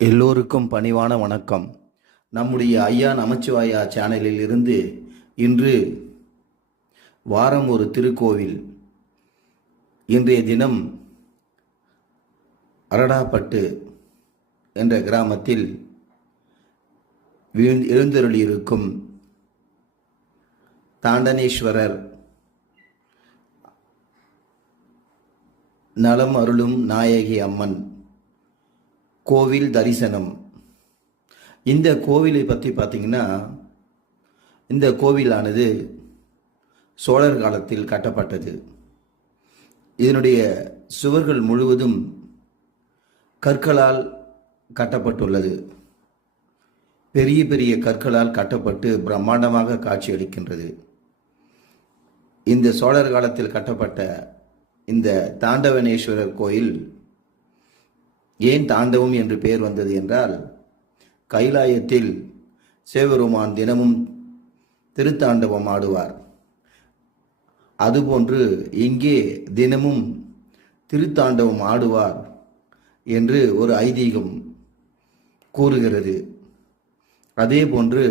எல்லோருக்கும் பணிவான வணக்கம். நம்முடைய ஐயா நமச்சிவாயா சேனலில் இருந்து இன்று வாரம் ஒரு திருக்கோவில். இன்றைய தினம் அரடாப்பட்டு என்ற கிராமத்தில் எழுந்தருளியிருக்கும் தாண்டனேஸ்வரர் நலம் அருளும் நாயகி அம்மன் கோவில் தரிசனம். இந்த கோவிலை பற்றி பார்த்தீங்கன்னா, இந்த கோவிலானது சோழர் காலத்தில் கட்டப்பட்டது. இதனுடைய சுவர்கள் முழுவதும் கற்களால் கட்டப்பட்டுள்ளது. பெரிய பெரிய கற்களால் கட்டப்பட்டு பிரம்மாண்டமாக காட்சியளிக்கின்றது. இந்த சோழர் காலத்தில் கட்டப்பட்ட இந்த தாண்டவனேஸ்வரர் கோயில் ஏன் தாண்டவம் என்று பெயர் வந்தது என்றால், கைலாயத்தில் சிவபெருமான் தினமும் திருத்தாண்டவம் ஆடுவார். அதுபோன்று இங்கே தினமும் திருத்தாண்டவம் ஆடுவார் என்று ஒரு ஐதீகம் கூறுகிறது. அதே போன்று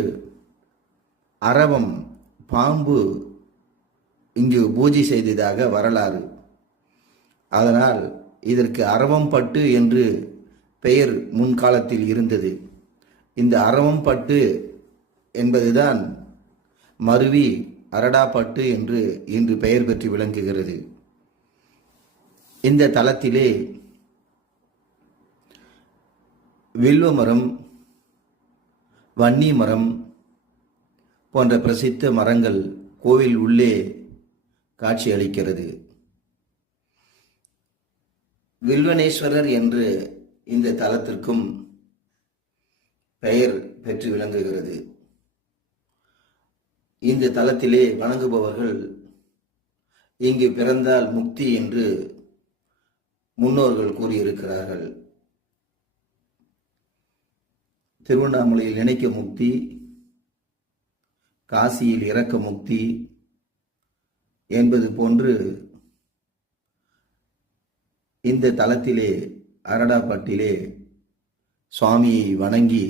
அரவம் பாம்பு இங்கு பூஜை செய்ததாக வரலாறு. அதனால் இதற்கு அரவம்பட்டு என்று பெயர் முன்காலத்தில் இருந்தது. இந்த அரவம்பட்டு என்பதுதான் மருவி அரடாப்பட்டு என்று இன்று பெயர் பெற்று விளங்குகிறது. இந்த தலத்திலே வில்வ மரம், வன்னி மரம் போன்ற பிரசித்த மரங்கள் கோவில் உள்ளே காட்சியளிக்கிறது. வில்வனேஸ்வரர் என்று இந்த தலத்திற்கும் பெயர் பெற்று விளங்குகிறது. இந்த தலத்திலே வணங்குபவர்கள் இங்கு பிறந்தால் முக்தி என்று முன்னோர்கள் கூறியிருக்கிறார்கள். திருவண்ணாமலையில் நினைக்க முக்தி, காசியில் இறக்க முக்தி என்பது போன்று இந்த தலத்திலே அரடாப்பட்டிலே சுவாமியை வணங்கி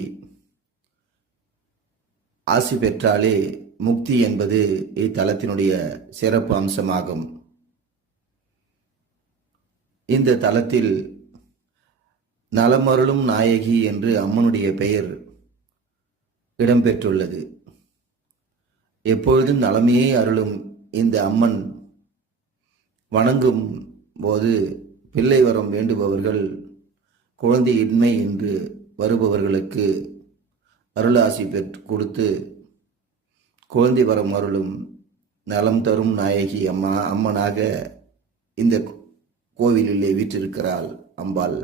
ஆசி பெற்றாலே முக்தி என்பது இத்தலத்தினுடைய சிறப்பு அம்சமாகும். இந்த தலத்தில் நலமருளும் நாயகி என்று அம்மனுடைய பெயர் இடம்பெற்றுள்ளது. எப்பொழுதும் நலமே அருளும் இந்த அம்மன் வணங்கும் போது பிள்ளை வரம் வேண்டுபவர்கள், குழந்தையின்மை என்று வருபவர்களுக்கு அருளாசி பெற்று கொடுத்து குழந்தை வரம் அருளும் நலம் தரும் நாயகி அம்மனாக இந்த கோவிலிலே வீற்றிருக்கிறாள் அம்பாள்.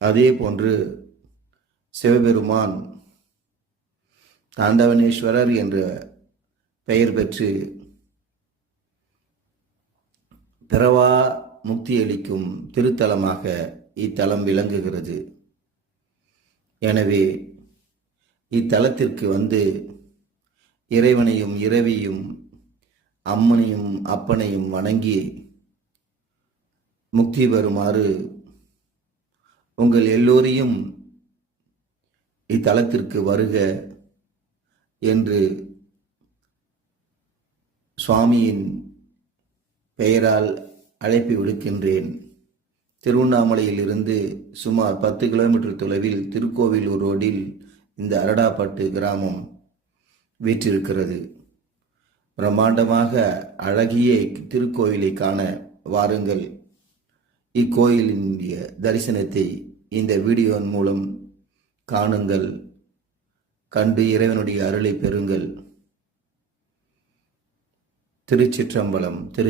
அதே போன்று சிவபெருமான் தாண்டவனேஸ்வரர் என்ற பெயர் பெற்று பிறவா முக்தியளிக்கும் திருத்தலமாக இத்தலம் விளங்குகிறது. எனவே இத்தலத்திற்கு வந்து இறைவனையும் இரவியும் அம்மனையும் அப்பனையும் வணங்கி முக்தி பெறுமாறு உங்கள் எல்லோரையும் இத்தலத்திற்கு வருக என்று சுவாமியின் பெயரால் அழைப்பு விடுக்கின்றேன். திருவண்ணாமலையில் இருந்து சுமார் 10 கிலோமீட்டர் தொலைவில் திருக்கோவிலூர் ரோடில் இந்த அரடாப்பட்டு கிராமம் வீற்றிருக்கிறது. பிரம்மாண்டமாக அழகிய திருக்கோவிலை காண வாருங்கள். இக்கோயிலினுடைய தரிசனத்தை இந்த வீடியோவின் மூலம் காணுங்கள். கண்டு இறைவனுடைய அருளை பெறுங்கள். திருச்சிற்றம்பலம்.